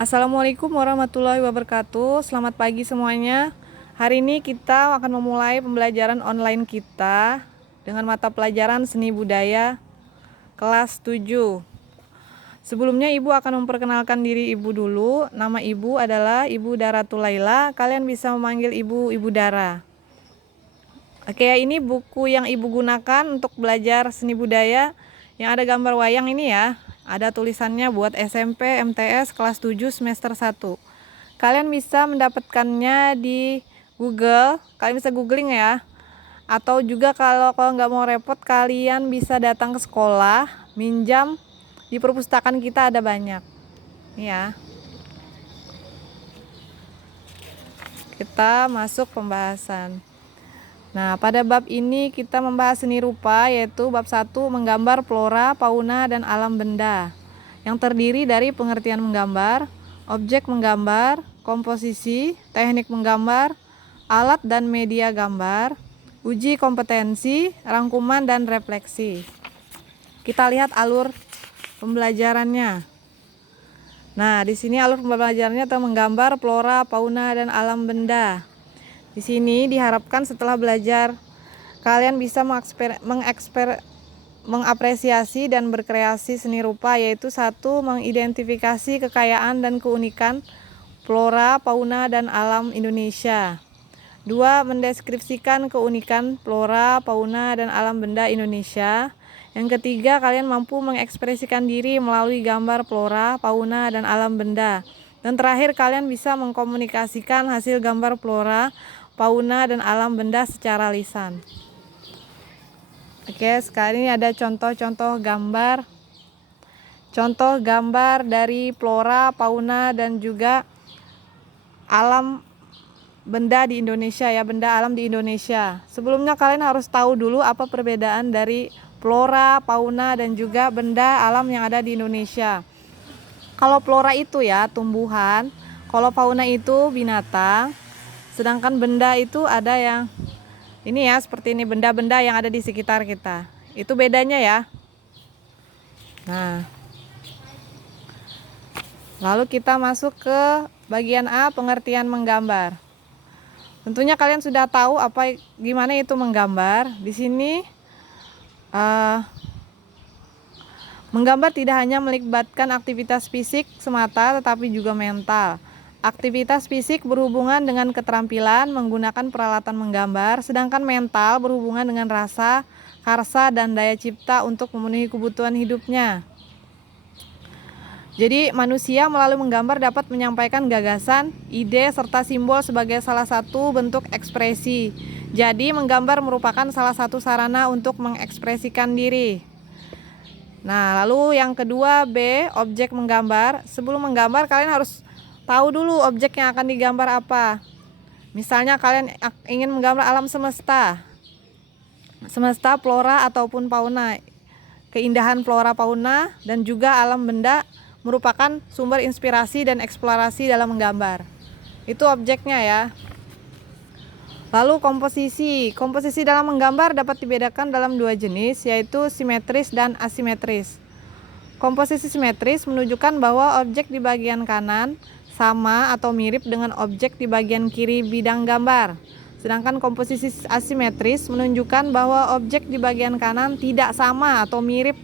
Assalamualaikum warahmatullahi wabarakatuh. Selamat pagi semuanya. Hari ini kita akan memulai pembelajaran online kita dengan mata pelajaran Seni Budaya kelas 7. Sebelumnya Ibu akan memperkenalkan diri Ibu dulu. Nama Ibu adalah Ibu Dara Tulaila. Kalian bisa memanggil Ibu Dara. Oke, ini buku yang Ibu gunakan untuk belajar seni budaya yang ada gambar wayang ini ya. Ada tulisannya buat SMP MTS kelas 7 semester 1. Kalian bisa mendapatkannya di Google. Kalian bisa googling ya. Atau juga kalau nggak mau repot, kalian bisa datang ke sekolah, minjam di perpustakaan kita ada banyak. Ya. Kita masuk pembahasan. Nah, pada bab ini kita membahas seni rupa, yaitu bab 1 menggambar flora, fauna, dan alam benda, yang terdiri dari pengertian menggambar, objek menggambar, komposisi, teknik menggambar, alat dan media gambar, uji kompetensi, rangkuman, dan refleksi. Kita lihat alur pembelajarannya. Nah, di sini alur pembelajarannya tentang menggambar flora, fauna, dan alam benda. Di sini diharapkan setelah belajar kalian bisa mengapresiasi dan berkreasi seni rupa, yaitu 1. Mengidentifikasi kekayaan dan keunikan flora, fauna, dan alam Indonesia. 2. Mendeskripsikan keunikan flora, fauna, dan alam benda Indonesia. Yang ketiga, kalian mampu mengekspresikan diri melalui gambar flora, fauna, dan alam benda. Dan terakhir, kalian bisa mengkomunikasikan hasil gambar flora, fauna, dan alam benda secara lisan. Oke, sekarang ini ada contoh-contoh gambar. Contoh gambar dari flora, fauna, dan juga alam benda di Indonesia ya, benda alam di Indonesia. Sebelumnya kalian harus tahu dulu apa perbedaan dari flora, fauna, dan juga benda alam yang ada di Indonesia. Kalau flora itu ya tumbuhan, kalau fauna itu binatang. Sedangkan benda itu ada yang ini ya, seperti ini, benda-benda yang ada di sekitar kita. Itu bedanya ya. Nah, lalu kita masuk ke bagian A, pengertian menggambar. Tentunya kalian sudah tahu gimana itu menggambar. Di sini menggambar tidak hanya melibatkan aktivitas fisik semata, tetapi juga mental. Aktivitas fisik berhubungan dengan keterampilan menggunakan peralatan menggambar, sedangkan mental berhubungan dengan rasa, karsa, dan daya cipta untuk memenuhi kebutuhan hidupnya. Jadi manusia melalui menggambar dapat menyampaikan gagasan, ide, serta simbol sebagai salah satu bentuk ekspresi. Jadi menggambar merupakan salah satu sarana untuk mengekspresikan diri. Nah, lalu yang kedua B, objek menggambar. Sebelum menggambar kalian harus tahu dulu objek yang akan digambar apa. Misalnya kalian ingin menggambar alam semesta, flora ataupun fauna. Keindahan flora, fauna, dan juga alam benda merupakan sumber inspirasi dan eksplorasi dalam menggambar. Itu objeknya ya. Lalu komposisi. Komposisi dalam menggambar dapat dibedakan dalam 2 jenis, yaitu simetris dan asimetris. Komposisi simetris menunjukkan bahwa objek di bagian kanan sama atau mirip dengan objek di bagian kiri bidang gambar. Sedangkan komposisi asimetris menunjukkan bahwa objek di bagian kanan tidak sama atau mirip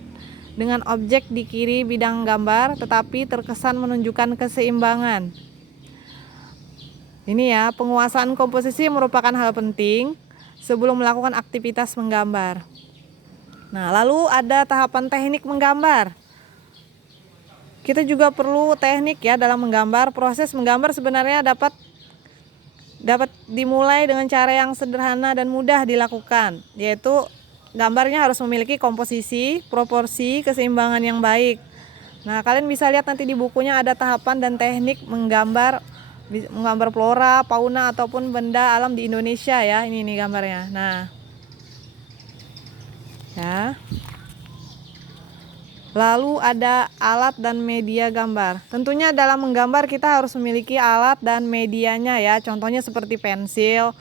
dengan objek di kiri bidang gambar, tetapi terkesan menunjukkan keseimbangan. Ini ya, penguasaan komposisi merupakan hal penting sebelum melakukan aktivitas menggambar. Nah, lalu ada tahapan teknik menggambar. Kita juga perlu teknik ya dalam menggambar. Proses menggambar sebenarnya dapat dimulai dengan cara yang sederhana dan mudah dilakukan, yaitu gambarnya harus memiliki komposisi, proporsi, keseimbangan yang baik. Nah, kalian bisa lihat nanti di bukunya ada tahapan dan teknik menggambar flora, fauna, ataupun benda alam di Indonesia ya. Ini gambarnya. Nah, ya. Lalu ada alat dan media gambar. Tentunya dalam menggambar kita harus memiliki alat dan medianya ya. Contohnya seperti pensil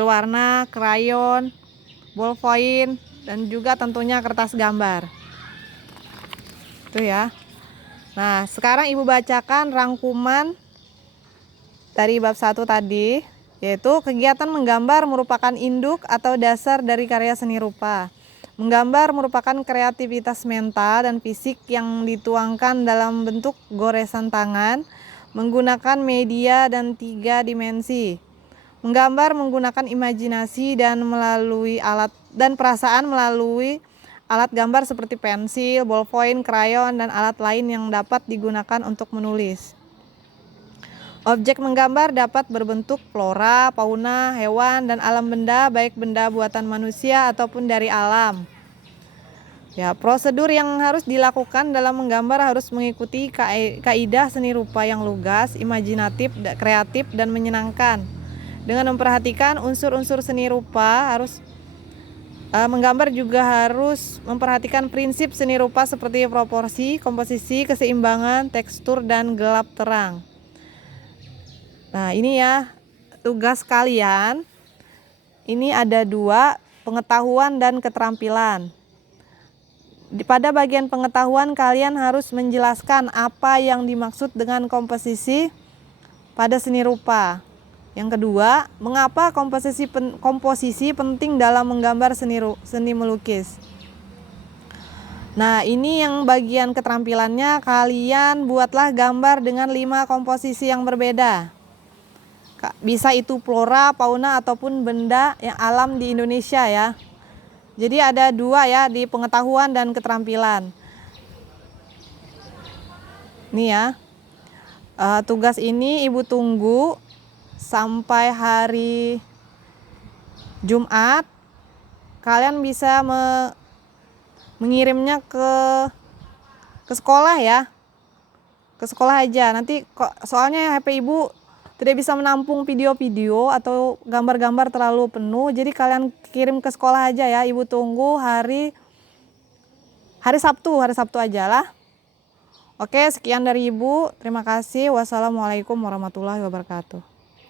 warna, krayon, ballpoint, dan juga tentunya kertas gambar. Itu ya. Nah, sekarang Ibu bacakan rangkuman dari bab 1 tadi, yaitu kegiatan menggambar merupakan induk atau dasar dari karya seni rupa. Menggambar merupakan kreativitas mental dan fisik yang dituangkan dalam bentuk goresan tangan, menggunakan media dan 3 dimensi. Menggambar menggunakan imajinasi dan melalui alat dan perasaan melalui alat gambar seperti pensil, ballpoint, krayon, dan alat lain yang dapat digunakan untuk menulis. Objek menggambar dapat berbentuk flora, fauna, hewan, dan alam benda, baik benda buatan manusia ataupun dari alam. Ya, prosedur yang harus dilakukan dalam menggambar harus mengikuti kaidah seni rupa yang lugas, imajinatif, kreatif, dan menyenangkan. Dengan memperhatikan unsur-unsur seni rupa, menggambar juga harus memperhatikan prinsip seni rupa seperti proporsi, komposisi, keseimbangan, tekstur, dan gelap terang. Nah, ini ya tugas kalian. Ini ada 2, pengetahuan dan keterampilan. Pada bagian pengetahuan kalian harus menjelaskan apa yang dimaksud dengan komposisi pada seni rupa. Yang kedua, mengapa komposisi penting dalam menggambar seni melukis. Nah, ini yang bagian keterampilannya, kalian buatlah gambar dengan 5 komposisi yang berbeda. Bisa itu flora, fauna, ataupun benda yang alam di Indonesia ya. Jadi ada 2 ya di pengetahuan dan keterampilan. Nih ya, tugas ini Ibu tunggu sampai hari Jumat. Kalian bisa mengirimnya ke sekolah ya, ke sekolah aja. Nanti soalnya HP Ibu tidak bisa menampung video-video atau gambar-gambar terlalu penuh, jadi kalian kirim ke sekolah aja ya. Ibu tunggu hari Sabtu aja lah. Oke, sekian dari Ibu. Terima kasih. Wassalamualaikum warahmatullahi wabarakatuh.